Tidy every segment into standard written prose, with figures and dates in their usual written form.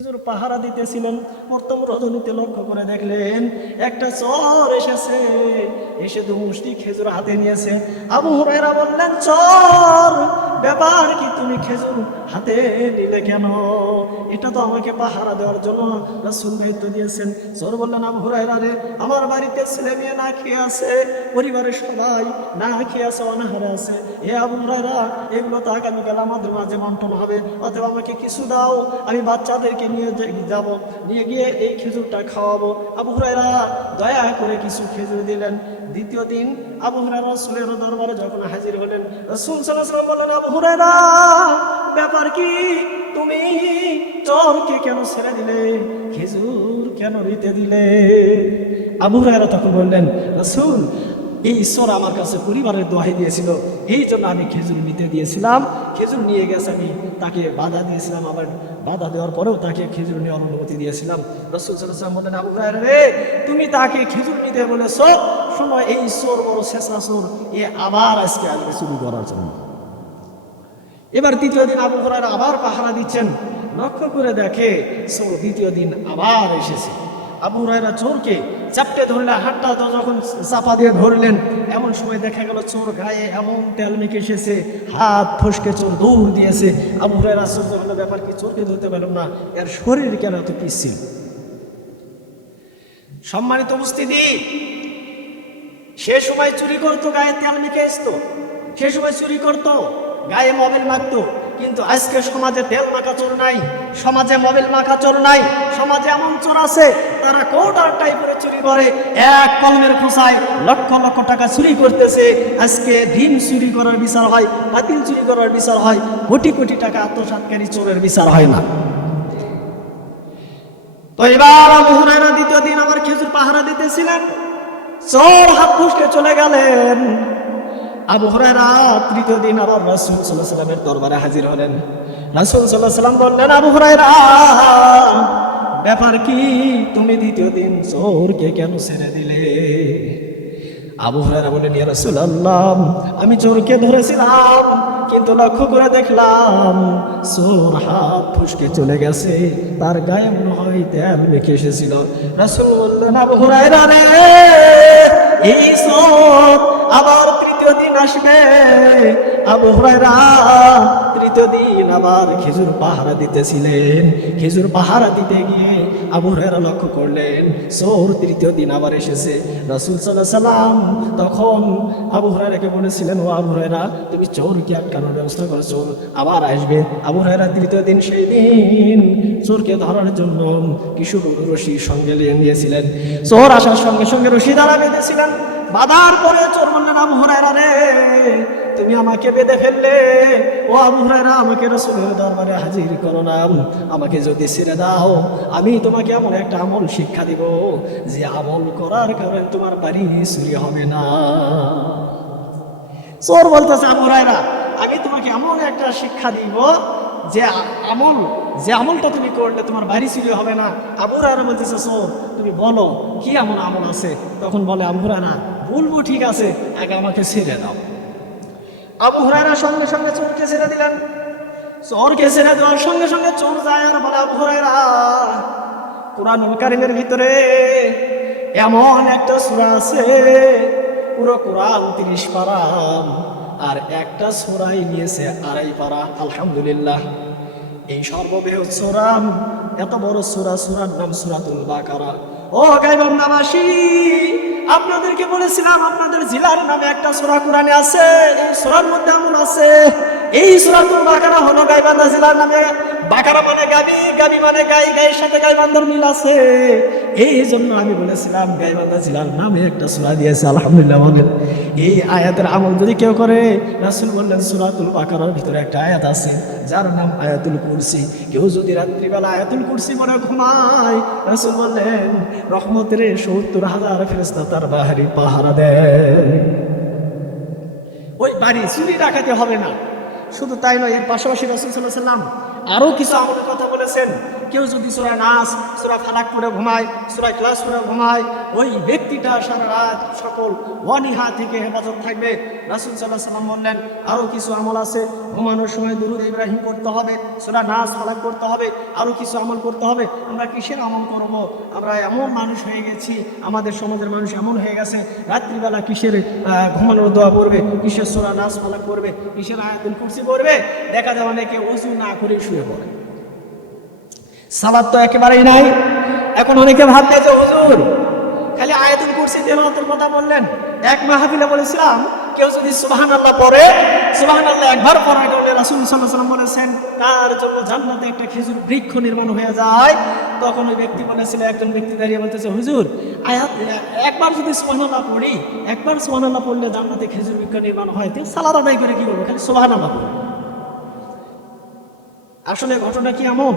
পাহারা দিতেছিলেন। প্রথম রজনীতে লক্ষ্য করে দেখলেন একটা চোর এসেছে, এসে দু মুষ্টি খেজুর হাতে নিয়েছে। আবু হুরায়রা বললেন, চোর, ব্যাপার কি, তুমি খেজুর হাতে নিলে কেন? এটা তো আমাকে পাহারা দেওয়ার জন্য রাসূল দায়িত্ব দিয়েছেন। চোর বললেন, আবু হুরায়রা রে, আমার বাড়িতে ছেলে মেয়ে না খেয়ে আছে, পরিবারের সবাই না খেয়ে আছে, অনাহারে আছে। হে আবু হুরায়রা, এগুলো তো আগামীকাল আমাদের মাঝে বন্টন হবে, অথবা আমাকে কিছু দাও, আমি বাচ্চাদেরকে নিয়ে যাব, নিয়ে গিয়ে এই খেজুরটা খাওয়াবো। আবু হুরায়রা দয়া করে কিছু খেজুর দিলেন। দ্বিতীয় দিন আবু হুরায়রা রাসূলের দরবারে যখন হাজির হলেন, রাসূল সাল্লাল্লাহু আলাইহি ওয়াসাল্লাম বললেন, আবু হুরায়রা, ব্যাপার কি, তুমি চোরকে কেন ছেড়ে দিলে, খেজুর কেন দিতে দিলে? আবু হুরায়রা তখন বললেন, রাসূল, এই চোর আমার কাছে পরিবারের দোহাই দিয়েছিল, এই জন্য আমি খেজুর নিতে দিয়েছিলাম। খেজুর নিয়ে গেছে, আমি তাকে বাধা দিয়েছিলাম, আবার বাধা দেওয়ার পরেও তাকে খেজুর নেওয়ার অনুমতি দিয়েছিলাম। রাসূল সাল্লাল্লাহু আলাইহি ওয়াসাল্লাম বললেন, আবু হুরায়রা রে, তুমি তাকে খেজুর নিতে বলেছো, শোনো, এই চোর বড় শেষা চোর, এ আবার আজকে আসবে চুরি করার জন্য। এবার তৃতীয় দিন আবু হুরায়রা আবার পাহারা দিচ্ছেন, লক্ষ্য করে দেখে চোর দ্বিতীয় দিন আবার এসেছে। আবু হুরায়রা চোরকে চাপটে ধরলেন, হাতটা যখন চাপা দিয়ে ধরলেন, এমন সময় দেখা গেল চোর গায়ে এমন তেল মেখে এসেছে, হাত ফসকে চোর দৌড় দিয়েছে। আবু হুরায়রা আশ্চর্য হলো, ব্যাপার কি, চোরকে ধরতে পারলাম না, এর শরীর কেন এত পিচ্ছিল? সম্মানিত উপস্থিতি, সে সময় চুরি করতো, গায়ে তেল মেখে আসতো, সে সময় চুরি করতো, গায়ে মোবিল মাখতো। কিন্তু আজকে সমাজে তেল মাখা চোর নাই, সমাজে মোবিল মাখা চোর নাই। সমাজে এমন চোর আছে, তারা কোটার টাইপের চুরি করে, এক কলমের খোঁচায় লক্ষ লক্ষ টাকা চুরি করতেছে। আজকে ডিম চুরি করার বিচার হয়, পাতিল চুরি করার বিচার হয়, কোটি কোটি টাকা আত্মসাৎকারী চোরের বিচার হয় না। তো এবার আবু হুরায়রা দ্বিতীয় দিন আবার খেজুর পাহারা দিতেছিলেন, চোর হাত ফুসকে চলে গেলেন। আবু হুরায়রা তৃতীয় দিন আবার রাসূল সাল্লাল্লাহু আলাইহি ওয়াসাল্লামের দরবারে হাজির হলেন। রাসূল সাল্লাল্লাহু আলাইহি ওয়াসাল্লাম বললেন, আবু হুরায়রা, ব্যাপার কি, তুমি দ্বিতীয় দিন চোরকে কেন ছেড়ে দিলে? আবু হুরায়রা বললেন, ইয়া রাসূলুল্লাহ, আমি চোরকে ধরেছিলাম, কিন্তু লক্ষ্য করে দেখলাম চোর হাত ফুসকে চলে গেছে, তার গায়ে মনে হয় তেল মেখে এসেছিল। রাসূল বললেন, আবু হুরায়রা রে, এই চোর আবার তৃতীয় দিন আসবে। আবু হুরায়রা তৃতীয় দিন আবার খেজুর পাহারা দিতেছিলেন। খেজুর পাহারা দিতে গিয়ে আবু হুরায়রা লক্ষ্য করলেন চোর তৃতীয় দিন আবার এসেছে। রাসূল সাল্লাল্লাহু আলাইহি ওয়াসাল্লাম তখন আবু হুরায়রাকে বলেছিলেন, ও আবু হুরায়রা, তুমি চোরকে আটকানোর ব্যবস্থা করো, চোর আবার আসবে। আবু হুরায়রা তৃতীয় দিন, সেই দিন চোরকে ধরার জন্য কিছু রশি সঙ্গে নিয়েছিলেন। চোর আসার সঙ্গে সঙ্গে রশি দ্বারা বেঁধেছিলেন। বাঁধার পরে চোর বললেন, আবু হুরায়রা রে, তুমি আমাকে বেঁধে ফেললে, ও আবু হুরায়রা, আমাকে রাসূলের দরবারে হাজির করো না, আমাকে যদি ছেড়ে দাও, আমি তোমাকে এমন একটা আমল শিক্ষা দিব, যে আমল করার কারণে তোমার বাড়ি চুরি হবে না। চোর বলতেছে, আবু হুরায়রা, আমি তোমাকে এমন একটা শিক্ষা দিব, যে আমলটা তুমি করলে তোমার বাড়ি চুরি হবে না। আবু হুরায়রা বলতেছে, চোর, তুমি বলো কি এমন আমল আছে? তখন বলে আবু হুরায়রা, বলবো, ঠিক আছে, আগে আমাকে ছেড়ে দাও। আবু হুরায়রা সঙ্গে সঙ্গে চোরকে ছেড়ে দিলেন। চোরকে ছেড়ে দেওয়ার সঙ্গে সঙ্গে চোর যায় আর বলে, আবু হুরায়রা, কুরআনুল কারীমের ভিতরে এমন একটা সূরা আছে, পুরো কোরআন 30 পারা, আর একটা সূরাই নিয়েছে 2.5 পারা। আলহামদুলিল্লাহ, এই সর্ববৃহৎ সূরা, এত বড় সূরা, সূরার নাম সূরাতুল বাকারা। ও গায়বান্দাবাসী, আপনাদেরকে বলেছিলাম আপনাদের জেলার নামে একটা সূরা কোরআনে আছে, এই সূরার মধ্যে আমল আছে। এই সূরাতুল বাকারা হলো গায়বান্ধা জেলার নামে। বাকারা মানে গাবি, গাবি মানে গাই, গায়ের সাথে গায়বান্ধার মিল আছে। এই জন্য আমি বলেছিলাম গায়বান্ধা জেলার নামে একটা সূরা দিয়েছে। আলহামদুলিল্লাহ বলেন, এই আয়াতের আমল যদি কেউ করে, রাসূল বললেন সূরাতুল বাকারার ভিতরে একটা আয়াত আছে যার নাম আয়াতুল কুরসি। কেউ যদি রাত্রিবেলা আয়াতুল কুরসি পড়ে ঘুমায়, রাসূল বললেন রহমতের 70,000 ফেরেশতা তার বাড়ি পাহারা দেয়। ওই বাড়ি চুরি ডাকাতি হবে না। শুধু তাই নয়, এর পাশাপাশি রাসূল সাল্লাল্লাহু আলাইহি ওয়াসাল্লাম আরো কিছু আমলের কথা বলেছেন। কেউ যদি সূরা নাস, সূরা ফালাক পড়ে ঘুমায়, সূরা ইখলাস পড়ে ঘুমায়, ওই ব্যক্তিটা সারা রাত সকল অনীহা থেকে হেফাজত থাকবে। রাসূল সাল্লাল্লাহু আলাইহি ওয়াসাল্লাম বললেন আরও কিছু আমল আছে, ঘুমানোর সময় দুরূদ ইব্রাহিম পড়তে হবে, সূরা নাস ফালাক পড়তে হবে, আরও কিছু আমল করতে হবে। আমরা কিসের আমল করব? আমরা এমন মানুষ হয়ে গেছি, আমাদের সমাজের মানুষ এমন হয়ে গেছে, রাত্রিবেলা কিসের ঘুমানোর দোয়া পড়বে, কিসের সূরা নাস ফালাক পড়বে, কিসের আয়াতুল কুরসি পড়বে। দেখা যায় অনেকে ওযু না করে শুয়ে পড়ে, সালাত তো একেবারেই নাই। এখন অনেকে ভাববে যে হুজুর খালি আয়াতুল কুরসি তেলাওয়াতের কথা বললেন। এক মাহফিলে বলেছিলাম কেউ যদি সুবহানাল্লাহ পড়ে, সুবহানাল্লাহ একবার পড়ার কারণে রাসূল সাল্লাল্লাহু আলাইহি ওয়াসাল্লাম বলেছেন তার জন্য জান্নাতে একটা খেজুর বৃক্ষ নির্মাণ হয়ে যায়। তখন ওই ব্যক্তি বলেছিল, একজন ব্যক্তি দাঁড়িয়ে বলতেছে হুজুর আয়াত একবার যদি সুবহানাল্লাহ পড়ি, একবার সুবহানাল্লাহ পড়লে জান্নাতে খেজুর বৃক্ষ নির্মাণ হয়, তো সালাত আদায় করে কি করবো, খালি সুবহানাল্লাহ পড়ি। আসলে ঘটনা কি এমন?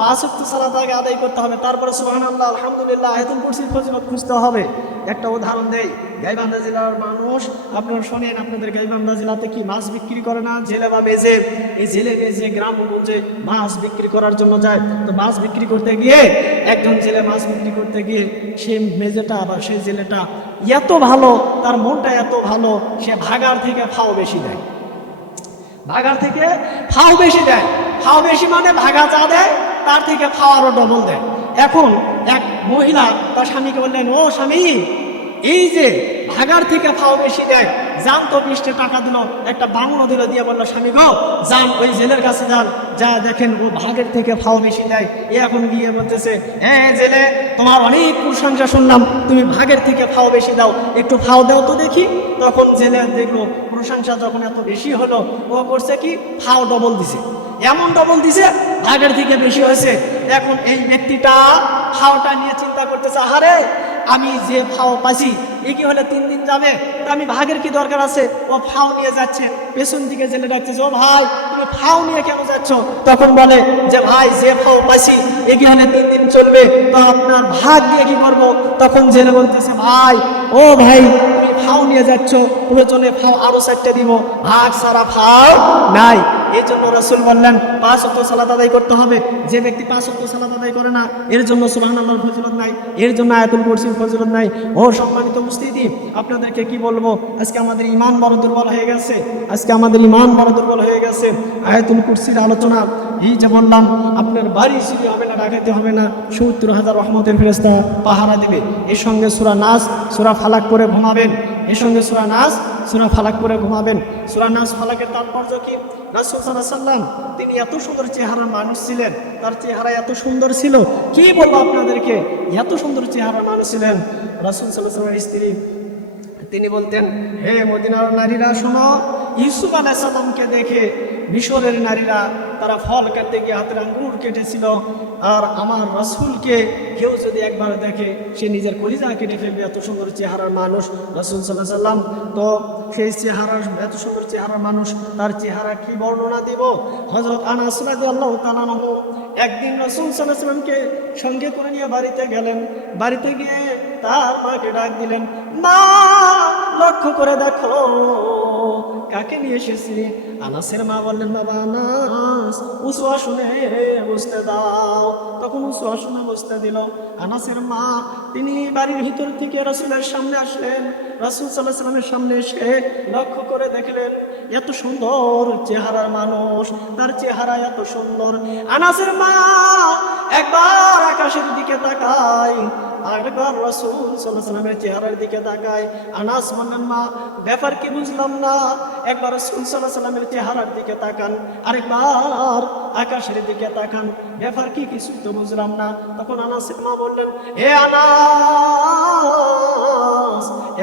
5 ওয়াক্ত সালাত আগে আদায় করতে হবে, তারপরে সুবহানাল্লাহ, আলহামদুলিল্লাহ, আয়াতুল কুরসির ফজিলত খুঁজতে হবে। একটা উদাহরণ দেই, গাইবান্ধা জেলার মানুষ, আপনারা শোনেন, আপনাদের গাইবান্ধা জেলাতে কি মাছ বিক্রি করে না, জেলে বা মেজে? এই জেলে মেজে গ্রামগঞ্জে মাছ বিক্রি করার জন্য যায়। তো মাছ বিক্রি করতে গিয়ে একজন জেলে মাছ বিক্রি করতে গিয়ে সে মেজেটা বা সেই জেলেটা এত ভালো, তার মনটা এত ভালো, সে ভাগার থেকে ফাও বেশি দেয়। ভাগার থেকে ফাও বেশি দেয়। ফাও বেশি মানে ভাগা যা দেয় তার থেকে ফাও আরো ডবল দেয়। এখন এক মহিলা তার স্বামীকে বললেন, ও স্বামী, এই যে ভাগার থেকে ফাও বেশি দেয়, যান তো 20 টাকা দিল, একটা বাংলো দিল, দিয়ে বললো স্বামী গো যান ওই জেলের কাছে যান, যা দেখেন ও ভাগের থেকে ফাও বেশি দেয়। এ এখন গিয়ে বলতেছে, হ্যাঁ জেলে, তোমার অনেক প্রশংসা শুনলাম, তুমি ভাগের থেকে ফাও বেশি দাও, একটু ফাও দাও তো দেখি। তখন জেলে দেখলো প্রশংসা যখন এত বেশি হলো, ও করছে কি, ফাও ডবল দিছে, এমন ডবল দিছে ভাগের থেকে বেশি হয়েছে। এখন এই ব্যক্তিটা ফাওটা নিয়ে চিন্তা করতেছে, আহারে আমি যে ফাও পাইছি এ কি হলে 3 দিন যাবে, তা আমি ভাগের কি দরকার আছে? ও ফাও নিয়ে যাচ্ছে, পেছন দিকে জেলে ডাকতেছে, ও ভাই তুমি ফাও নিয়ে কেন যাচ্ছ? তখন বলে যে ভাই যে ফাও পাইছি এ কি হলে 3 দিন চলবে, তো আপনার ভাগ দিয়ে কি করবো? তখন জেলে বলতেছে, ভাই ও ভাই তুমি ফাও নিয়ে যাচ্ছ, প্রয়োজনে ফাও আরো 4টা দিব, ভাগ সারা ফাও নাই। এই জন্য রাসূল বললেন 5 ওয়াক্ত সালাত আদায় করতে হবে। যে ব্যক্তি 5 ওয়াক্ত সালাত আদায় করে না, এর জন্য সুবহানাল্লাহর ফজিলত নাই, এর জন্য আয়াতুল কুরসির ফজিলত নাই। ও সম্মানিত উপস্থিতি, আপনাদেরকে কি বলবো, আজকে আমাদের ঈমান বড় দুর্বল হয়ে গেছে, আজকে আমাদের ঈমান বড় দুর্বল হয়ে গেছে। আয়াতুল কুরসির আলোচনা, এই যে বললাম আপনার বাড়ি চুরি হবে না, ডাকাতি হবে না, 70,000 রহমতের ফেরেশতা পাহারা দিবে। এর সঙ্গে সূরা নাস, সূরা ফালাক করে ঘুমাবেন, এর সঙ্গে সূরা নাস, সূরা ফালাক করে ঘুমাবেন। সূরা নাস ফালাকের তাৎপর্য কি? রাসূল সাল্লাল্লাহু আলাইহি ওয়াসাল্লাম তিনি এত সুন্দর চেহারার মানুষ ছিলেন, তার চেহারা এত সুন্দর ছিল, কি বলবো আপনাদেরকে, এত সুন্দর চেহারার মানুষ ছিলেন। রাসূল সাল্লাল্লাহু আলাইহি ওয়াসাল্লামের স্ত্রী তিনি বলতেন, হে মদিনার নারীরা শোনো, ইউসুফ আলাইহিস সালামকে দেখে মিশরের নারীরা তারা ফল কাটতে গিয়ে হাতের আঙ্গুর কেটেছিল, আর আমার রাসূলকে কেউ যদি একবার দেখে সে নিজের কলিজা কেটে ফেলবে, এত সুন্দর চেহারার মানুষ রাসূল সাল্লাল্লাহু আলাইহি ওয়াসাল্লাম। তো সেই চেহারার, এত সুন্দর চেহারার মানুষ, তার চেহারা কি বর্ণনা দিব? হযরত আনাস রাদিয়াল্লাহু তাআলা আনহু একদিন রাসূল সাল্লাল্লাহু আলাইহি ওয়াসাল্লামকে সঙ্গে করে নিয়ে বাড়িতে গেলেন। বাড়িতে গিয়ে তার মাকে ডাক দিলেন, মা লক্ষ্য করে দেখো কাকে নিয়ে এসেছি। আনাসের মা বললেন, বাবা আনাস উসওয়া শুনে বুঝতে দাও। তখন উসওয়া শুনে বুঝতে দিল। আনাসের মা তিনি বাড়ির ভিতর থেকে রাসূলের সামনে আসলেন। রাসূল সাল্লাল্লাহু আলাইহি ওয়াসাল্লামের সামনে এসে লক্ষ্য করে দেখলেন এত সুন্দর চেহারার মানুষ, তার চেহারা এত সুন্দর। আনাসের মা একবার আকাশের দিকে তাকায়, আরেকবার রাসূল সাল্লাল্লাহু আলাইহি ওয়াসাল্লামের চেহারার দিকে তাকায়। আনাস বললেন, মা ব্যাপার কি বুঝলাম না, একবার রাসূল সাল্লাল্লাহু আলাইহি ওয়াসাল্লামের চেহারার দিকে তাকান, আরেকবার আকাশের দিকে তাকান, ব্যাপার কি কিছুই তো বুঝলাম না। তখন আনাসের মা বললেন, হে আনাস,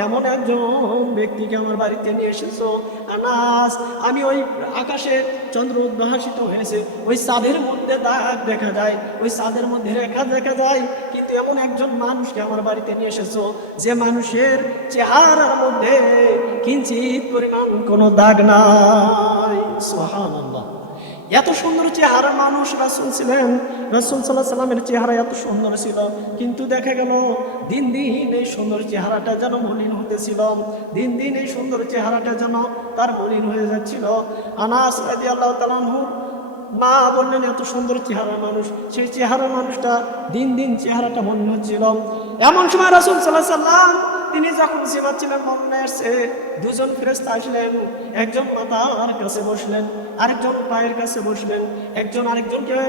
এমন একজন ব্যক্তিকে আমার বাড়িতে নিয়ে এসেছো। আনাস, আমি ওই আকাশে চন্দ্র উদ্ভাসিত হয়েছে, ওই চাঁদের মধ্যে দাগ দেখা যায়, ওই চাঁদের মধ্যে রেখা দেখা যায়, কিন্তু এমন একজন মানুষকে আমার বাড়িতে নিয়ে এসেছো যে মানুষের চেহারার মধ্যে কিঞ্চিত পরিমাণ কোনো দাগ নাই। সুবহানাল্লাহ, এত সুন্দর চেহারা মানুষ রাসূল ছিলেন। রাসূল সাল্লাল্লাহু আলাইহি ওয়াসাল্লামের চেহারা এত সুন্দর ছিল, কিন্তু দেখা গেল দিন দিন এই সুন্দর চেহারাটা যেন মলিন হতেছিল, দিন দিন এই সুন্দর চেহারাটা যেন তার মলিন হয়ে যাচ্ছিল। আনাস রাদিয়াল্লাহু তাআলা আনহু মা বললেন এত সুন্দর চেহারা মানুষ, সেই চেহারা মানুষটা দিন দিন চেহারাটা মনে হচ্ছিল। এমন সময় রাসূল সাল্লাল্লাহু আলাইহি ওয়াসাল্লাম তিনি যখন চিবাচ্ছিলেন মনে এসে দুজন ফেরেশতা আসলেন, একজন মাথার কাছে বসলেন, আরেকজন পায়ের কাছে বসলেন, একজন আরেকজনকে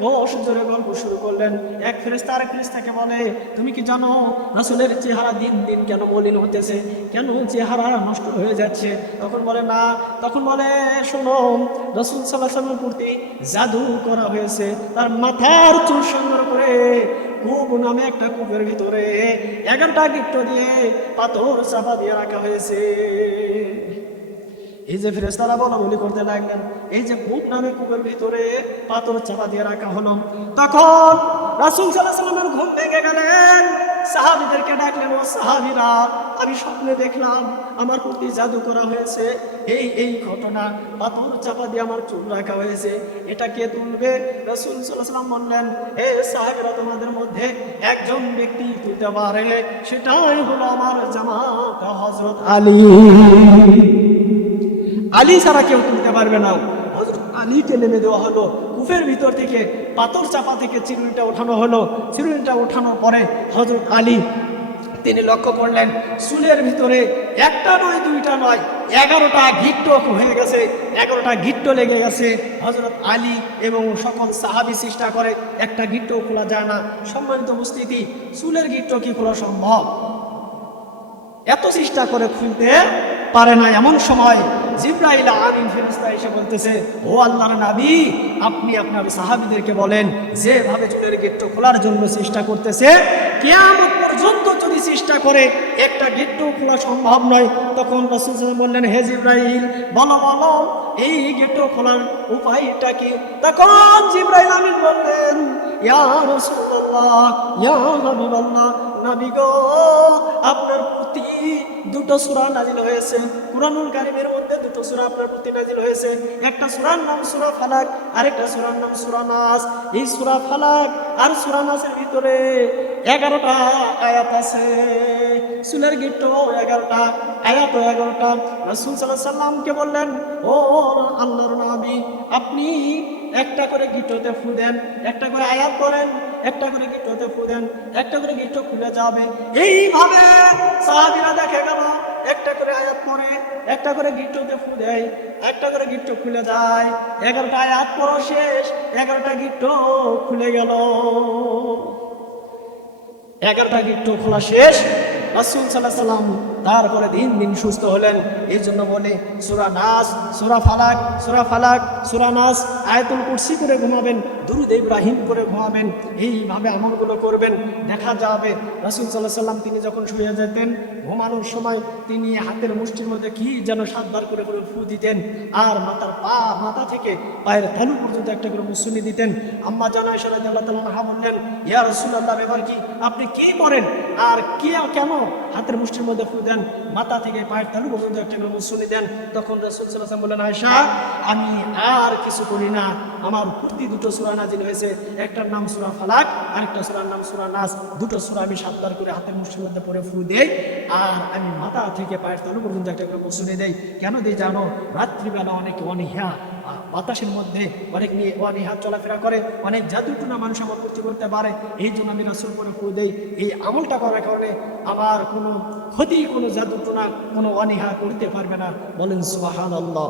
কোষ জোরে গল্প শুরু করলেন। এক ফেরেশতা আরেক ফেরেশতাকে বলে, তুমি কি জানো রাসূলের চেহারা দিন দিন কেন মলিন হতেছে, কেন চেহারা নষ্ট হয়ে যাচ্ছে? তখন বলে না, তখন বলে শোনো, রাসূল সাল্লাল্লাহু আলাইহি ওয়াসাল্লামের প্রতি জাদু করা হয়েছে, তার মাথার চুল সংগ্রহ করে কূপ নামে একটা কূপের ভিতরে 11টা গিট্ট দিয়ে পাথর চাপা দিয়ে রাখা হয়েছে। এই যে ফেরেশতারা বলাবলি করতে লাগলেন, এই যে কূপ নামে কূপের ভিতরে পাথর চাপা দিয়ে রাখা হলো, তখন রাসূল সাল্লাল্লাহু আলাইহি ওয়াসাল্লামের ঘুম ভেঙে গেলেন। সাহাবীদেরকে ডাকলেন, ও সাহাবীরা, আমি স্বপ্নে দেখলাম আমার প্রতি জাদু করা হয়েছে, এই ঘটনা, পাথর চাপা দিয়ে আমার চুল রাখা হয়েছে, এটা কে তুলবে? রাসূল সাল্লাল্লাহু আলাইহি ওয়াসাল্লাম বললেন, এ সাহাবীরা, তোমাদের মধ্যে একজন ব্যক্তি তুলতে পারে, সেটাই হলো আমার জামাতা হযরত আলী। আলী ছাড়া কেউ তুলতে পারবে না। হযরত আলীকে নেমে দেওয়া হলো কূপের ভিতর থেকে, পাথর চাপা থেকে চিরুনিটা ওঠানো হলো। চিরুনিটা ওঠানোর পরে হযরত আলী তিনি লক্ষ্য করলেন চুলের ভিতরে একটা নয়, দুইটা নয়, 11টা গিট্ট হয়ে গেছে, 11টা গিট্ট লেগে গেছে। হযরত আলী এবং সকল সাহাবী চেষ্টা করে, একটা গিট্ট খোলা যায় না। সম্মানিত উপস্থিতি, চুলের গিট্ট কি খোলা সম্ভব? এত চেষ্টা করে খুলতে পারে না। এমন সময় জিবরাইল আমিন ফেরেশতা এসে বলতেছে, ও আল্লাহর নবী, আপনি আপনার সাহাবীদেরকে বলেন যেভাবে চুলের গিট্ট খোলার জন্য চেষ্টা করতেছে, কিয়ামত পর্যন্ত যদি চেষ্টা করে একটা গিট্ট খোলা সম্ভব নয়। তখন রাসূল বললেন, হে জিবরাইল, বলো বলো এই গিট্ট খোলার উপায়টা কি? তখন জিবরাইল আমিন বললেন, ইয়া রাসূলুল্লাহ, ইয়া হাবিবাল্লাহ, নবী গো, আপনার প্রতি দুটো সূরা নাজিল হয়েছে। কুরআনুল কারীমের মধ্যে দুটো সূরা আপনার প্রতি নাজিল হয়েছে। একটা সূরার নাম সূরা ফালাক, আরেকটা সূরার নাম সূরা নাস। এই সূরা ফালাক আর সূরা নাসের ভিতরে 11টা আয়াত আছে। চুলের গিট্ট 11টা, আয়াত 11টা। রাসূল সাল্লাল্লাহু আলাইহি ওয়াসাল্লামকে বললেন, ও আল্লাহর নবী, আপনি একটা করে গিট্টতে ফু দেন, একটা করে আয়াত পড়েন, একটা করে গিট্টতে ফু দেন, একটা করে গিট্ট খুলে যাবে। এইভাবে সাহাবীরা দেখে গেল, একটা করে আয়াত পড়ে, একটা করে গিট্টতে ফু দেয়, একটা করে গিট্ট খুলে যায়। 11টা আয়াত পড়া শেষ, 11টা গিট্ট খুলে গেল। 11টা গিট্ট খোলা শেষ। রাসূল সাল্লাল্লাহু আলাইহি ওয়াসাল্লাম তারপরে দিন দিন সুস্থ হলেন। এই জন্য বলে সূরা নাস, সূরা ফালাক, সূরা ফালাক, সূরা নাস, আয়াতুল কুরসি করে ঘুমাবেন, দুরূদ ইব্রাহিম করে ঘুমাবেন। এইভাবে আমলগুলো করবেন, দেখা যাবে রাসূল সাল্লাল্লাহু আলাইহি ওয়াসাল্লাম তিনি যখন শুয়ে যেতেন, ঘুমানোর সময় তিনি হাতের মুষ্টির মধ্যে কি যেন 7 বার করে করে ফু দিতেন, আর মাথা থেকে পায়ের তালু পর্যন্ত একটা করে মুসুনি দিতেন। আম্মা জানা আয়েশা রাদিয়াল্লাহু তাআলা আনহা বললেন, ইয়া রাসূলুল্লাহ, ব্যাপার কি, আপনি কি করেন আর কি কেন হাতের মুষ্টির মধ্যে ফু দেন, মাথা থেকে পায়ের তালু পর্যন্ত একটা করে মুসুনি দেন? তখন রাসূল সাল্লাল্লাহু আলাইহি ওয়াসাল্লাম বললেন, আয়েশা, আমি আর কিছু করি না, আমার প্রতি দুটো সূরা নাজিল হয়েছে, একটার নাম সূরা ফালাক, আরেকটা সূরার নাম সূরা নাস। দুটো সূরা আমি 7 বার করে হাতের মুষ্টির মধ্যে পরে ফু দেই, আর আমি মাথা থেকে পায়ের তালু পর্যন্ত একটা করে মুসুনি দেই। কেন দেই জানো? রাত্রিবেলা অনেক অনীহা, বাতাসের মধ্যে অনেক নিয়ে অনীহা চলাফেরা করে, অনেক জাদুটুনা মানুষ আমার ক্ষতি করতে পারে, এই জন্য আমি রাসূল করে ফু দেই। এই আমলটা করার কারণে আমার কোনো ক্ষতি, কোনো জাদুটুনা, কোনো অনীহা করতে পারবে না। বলেন সুবহানাল্লাহ।